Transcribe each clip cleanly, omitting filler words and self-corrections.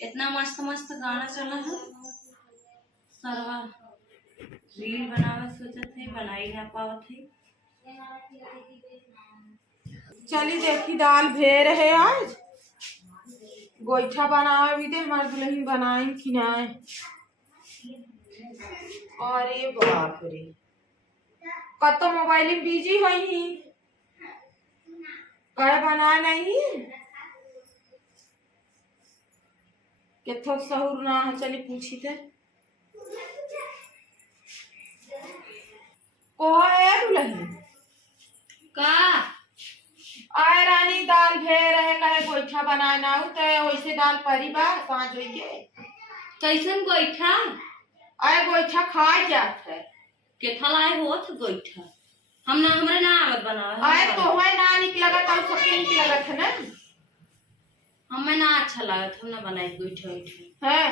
इतना मस्त मस्त गाना चला है। सरवा रील बनावे सोचत है, बनाई ना पावत है। चली देखी दाल भेर है आज गोईठा बनावे भी दे हमार दुल्हन बनाए कि नहीं। अरे बाप रे कत मोबाइल में बिजी है ही कहे बना नहीं केथो सहूर ना है। चली पूछी थे को है दुल्हन का आए रानी दाल भेर है कहे गोईठा बनाए ना हो तो वैसे दाल परी बा पाँच होइए कैसन गोईठा आए गोईठा खाए जात है केथा लाए होत गोईठा हम ना हमरे ना आवत बनावे। आए तो है ना निक लगत और सबके निक लगत है ना हमें ना अच्छा लागत, हम ना बनाई गोईठा उठा है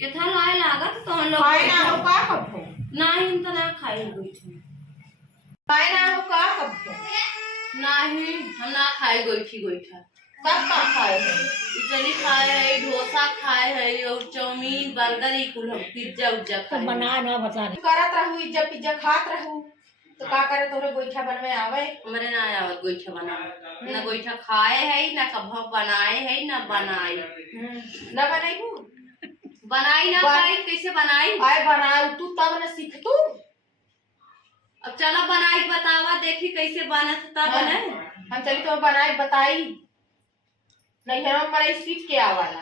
केथा लाए लागत तो हम लोग खाए ना हो का कब हो नहीं हम तो ना खाई गोईठा खाए ना हो का कब हो नहीं हम ना खाई गोईठी गोईठा। सब का खाए है इडली खाए है, डोसा खाए है और चाउमीन बर्गर ही कुल हम पिज्जा उज्जा खाए। बना ना बता रहे करत रहू इज्जत पिज्जा खात रहू तो का करे तोरे गोईठा बनवे आवे हमरे ना आवत गोईठा बनावे, ना गोईठा खाए है ना कभी बनाए है ना बनाई। न बनाईबू बनाई ना खाई कैसे बनाई। आए बनाऊ तू तब न सीख तू अब चला बनाई बतावा देखी कैसे बनत तब बनाए। हम चली तो बनाई बताई नहीं हम बड़ा सीख के आवाला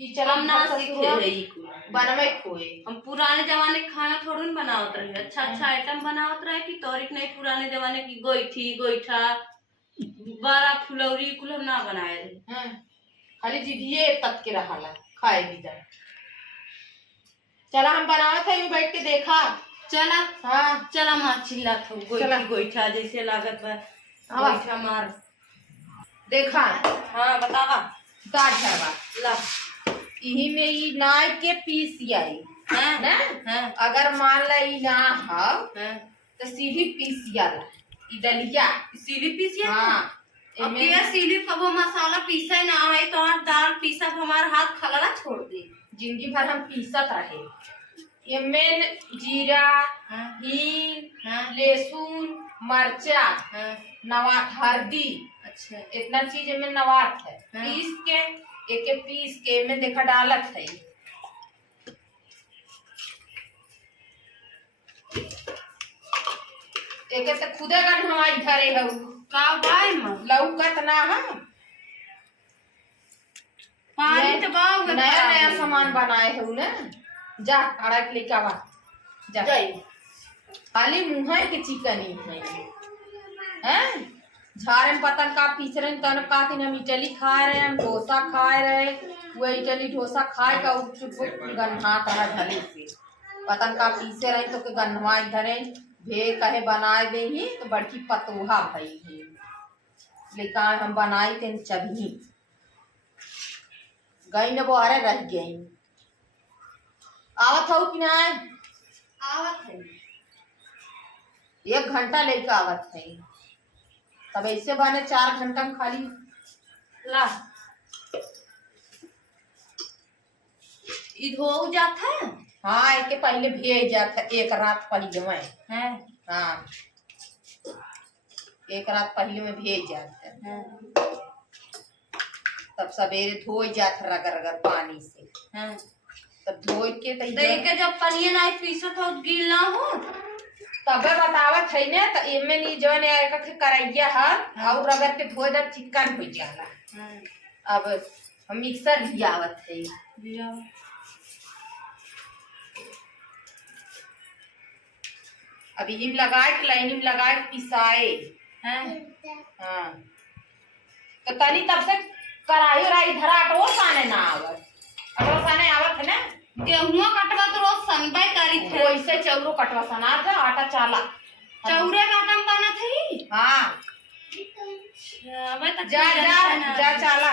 कि चलो हम ना सीखे है ई कुल। बनवे खोए हम पुराने जमाने के खाना थोड़ी न बनावत रहे, अच्छा अच्छा आइटम बनावत रहे कि तोरिक नहीं पुराने जमाने की गोईठी गोईठा बड़ा फुलौरी कुल हम ना बनाए रहे। खाली जिदिए तक के रहाला खाए भी जा चला हम बनावत है यूं बैठ के देखा चला हाँ चला मार चिल्लात हो चला। गोईठी गोईठा जैसे लागत बा हाँ। गोईठा मार देखा हाँ बतावा का झरवा ला इही में ई नाय के पीस आई हाँ ना हाँ अगर मान ला ई ना हा हाँ तो सीधी पीस आला ई दलिया सीली पीसिया हाँ अब क्या सीली कबो मसाला पीसा ना है तो आज दाल पीसा हमारा हाथ खलड़ा छोड़ दे। जिंदगी भर हम पीसत रहे एमें जीरा हाँ हींग हाँ लहसुन मरचा हाँ नवात हल्दी अच्छा इतना चीज में नवात है हाँ। पीस के एक पीस के में देखा डालत है एक तो खुदे का हमारी धरे है का बाय म लौकत ना है पानी तो बाव के नया नया सामान बनाए है ना जा अड़ा के लेके आवा जा जाई खाली मुंह के चिकनी है हैं झारे में पतन का पीस रहे तन का दिन हम इडली खाए रहे हम डोसा खाए रहे वो इडली डोसा खाए का गन्हा तरह ढले से पतन का पीसे रहे तो के गन्हवा धरे भे कहे बनाए दे ही तो बड़की पतोहा भई है लेकिन हम बनाई तेन चबही गई न बोहरे रह गई आवत हो कि ना आवत है 1 घंटा लेके आवत है तब ऐसे बने 4 घंटा में खाली ला ई हो जाता है। हाँ एक पहले भेज जाता एक रात पहले में हैं हाँ एक रात पहले में भेज जाता हैं तब सवेरे धो जाता रगर रगर पानी से हैं तब धो के देख के जब पनिया नहीं पीसत हो गील ना हो तबे बतावत है ने तो एमे नी जो ने एक करैया है और रगड़ के धो दे चिकन हो जाला। अब हम मिक्सर भी आवत है अभी हिम लगाए के लाइन में लगाए के पिसाए हैं हाँ तो तनी तब से कराई राई धरा तो साने ना आवत अगर साने आवत है ना गेहुआ कटवा तो रोज संबे करी थे वैसे चौरो कटवा सना था आटा चाला चौरे का आटा बना थी। हाँ मैं तो जा जा जा चाला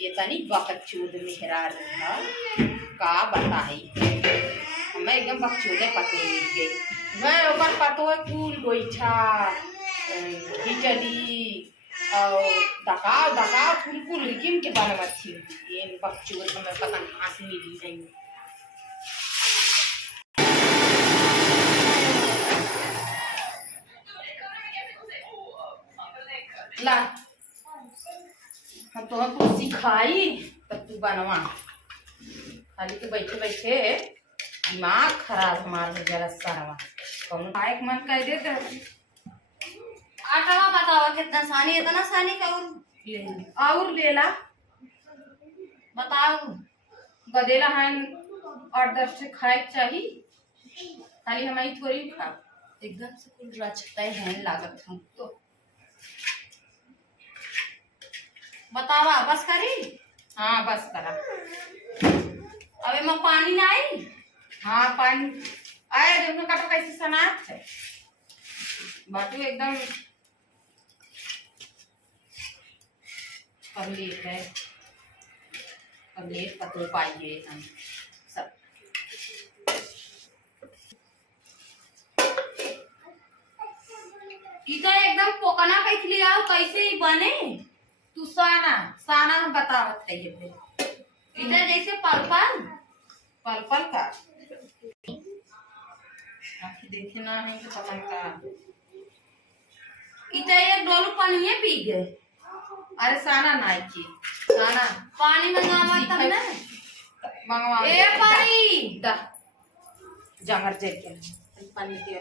ये तनी बकचोद मेहरा रहा का बताई मैं एकदम बकचोदे पते मिल गई मैं ऊपर पतो है फूल गोईठा खिचड़ी और दकाव दकाव फुल लेकिन के बारे में थी ये बकचोद हमें पता कहाँ से मिली नहीं। ला हम तो हमको सिखाई तब तू बनवा, खाली तो बैठे बैठे दिमाग खराब हमारा हो जाला सारा। कौन खाए के मन कर देते आटा बताओ कितना सानी, इतना सानी का और लेला बताओ। बदेला है और 10 से खाए चाहिए, खाली हमारी थोड़ी खा एकदम से कुल रचता है लागत हम तो। बतावा बस करी। हाँ बस करा। अबे में पानी ना आई। हाँ पानी आए दोनों का तो कैसे सनात है बाटू एकदम कमलेट है, कमलेट पतो पाइए हम सब। इधर एकदम पोकना कैस लिया कैसे ही बने। तू साना साना हम बतावत है ये इधर जैसे पल पल का आखिर देखे ना है कि पता का। इधर एक डोलू पानी पी गए। अरे साना नाई की साना पानी मंगावा तब ना मंगवा ए पानी दा जंगर जेके पानी के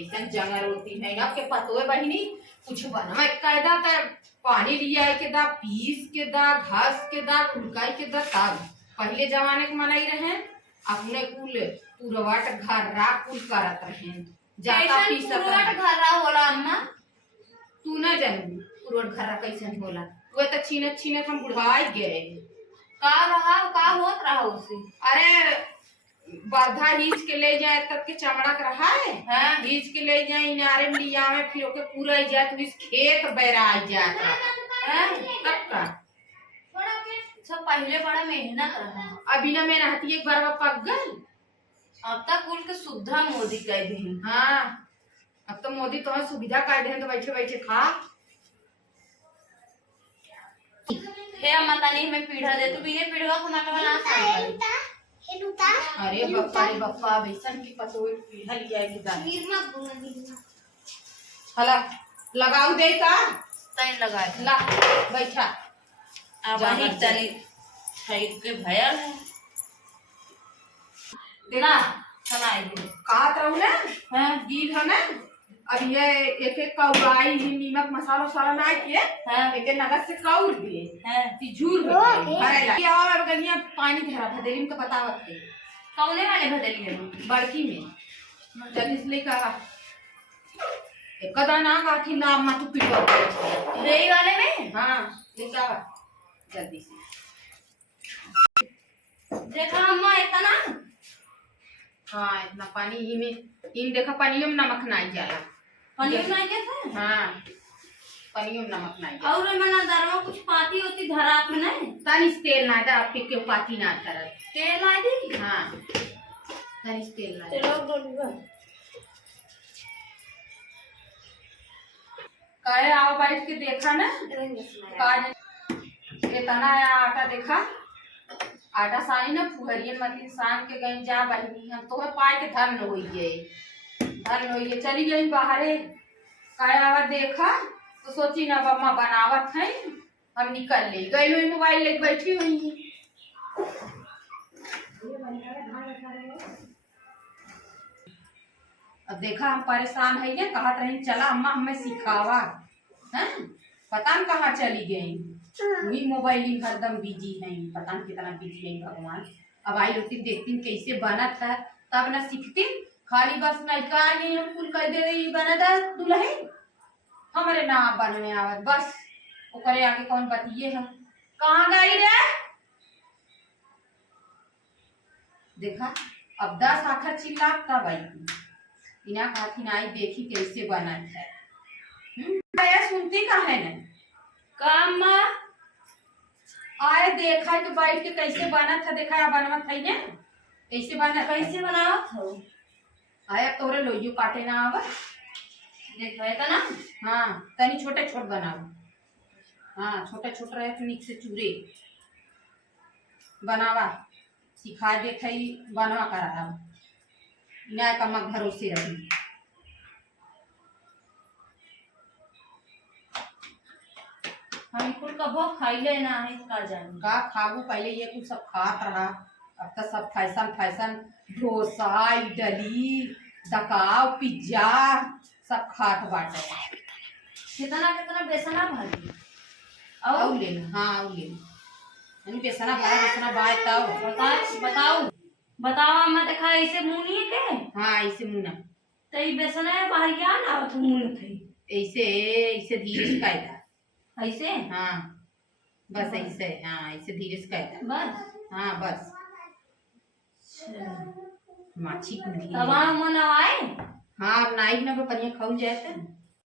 एकदम जंगर होती है आपके पतो है बहिनी कुछ बनवा कायदा का पानी लिया के दा पीस के दा घास के दा कुलकाई के दा तब पहले जमाने के मनाई रहे अपने कुल पुरवाट घर रा कुल करत रहे जाता पीस घरा होला अम्मा। तू ना जानू पुरवाट घर रा कैसे होला वो तो छीनत हम बुढ़ाई गए का होत रहा उसे। अरे बाधा हिंच के ले जाए तब के चमड़ा के रहा है हाँ? हिंच के ले जाए इनारे में लिया में फिर ओके पूरा ही जाए तो इस खेत बैरा जाता तब का सब पहले बड़ा मेहनत रहा। अभी ना मैं नहती एक बार पक गल। अब तक कुल के सुविधा मोदी कह दी। हाँ अब तो मोदी तो सुविधा कर दे तो बैठे बैठे खा। हे माता नहीं मैं पीढ़ा दे तू बिने पीढ़ा खाना का बना सकता। अरे बप्पा बेसन की पतोई पीढ़ा लिया है किधर हला लगाऊ दे का तैन लगा ला बैठा अब वही तनी खरीद के भया है देखा सुनाई कहा रहू ना हां गील है ना। अब ये एक एक कौराई नीमक मसाला वसाला ना के हां एक नगद से कौर दिए हां ती झूर भरे ला ये और गनिया पानी धरा भदेली में तो बतावत है कौने वाले भदली में बड़की में जल्दी से लेकर कदा ना का थी ना अम्मा तू पिटवा देई वाले में। हां लेकर जल्दी से देखा अम्मा इतना हाँ इतना पानी ही में इन देखा पानी में नमक नहीं जाला पानी में नहीं था। हाँ पानी में नमक नहीं जाला और मना दरवा कुछ पाती होती धरात में नहीं तानी तेल ना दा आपके क्यों पाती ना कर तेल आ दी। हाँ तानी तेल ना चलो बोलूगा काहे आओ बैठ के देखा ना काज इतना आटा देखा आटा सानी ना फुहरियन मती शाम के गई जा बहनी हम तो पाए के धन होइए चली गई बाहरे काहे आवा देखा तो सोची ना मम्मा बनावत है हम निकल ले गई हुई मोबाइल लेके बैठी हुई अब देखा हम परेशान है ये कहत रही चला अम्मा हमें सिखावा हैं पता न कहाँ चली गई वही मोबाइल में हरदम बिजी है पता न कितना बिजी है भगवान। अब आई लोग देखती कैसे बना था तब ना सीखती खाली बस नकार गई हम कुल कर दे रही बना था दुल्हे हमारे ना बनने आवत बस वो करे आगे कौन बतिए हम कहाँ गई रे देखा अब 10 आखिर चिल्ला तब आई बिना काथी नाई देखी कैसे बना है सुनती का है ना काम आए देखा कि बैठ के कैसे बना था देखा बनवा था ना कैसे बना कैसे बनावत हो आया तोरे लोइयो काटे ना आवा देखो है ना। हाँ तनी छोटे छोट बनाओ। हाँ छोटे छोटे रहे तो निक से चूरे बनावा सिखा दे थई बनवा करा न्याय का मग भरोसे रही। हम कुल कबो खाइले ना है का जानी का खाबू पहले ये कुछ सब खात रहा। अब तो सब फैशन फैशन डोसा इडली दकाव पिज्जा सब खात बाटे। कितना कितना बेसना भाजी औ लेना। हाँ औ लेना यानी बेसना भरा बेसना बाय तब बताओ बताओ अम्मा देखा ऐसे मुनी के। हाँ ऐसे मुना तो ये बेसना है बाहर क्या ना तो मुन थे ऐसे ऐसे धीरे से कायदा। ऐसे हाँ बस ऐसे। हाँ ऐसे धीरे से कायदा बस। हाँ बस माछी कुल तब हम मनवाए। हाँ अब नाइट ना पनिया खाऊ जाए तो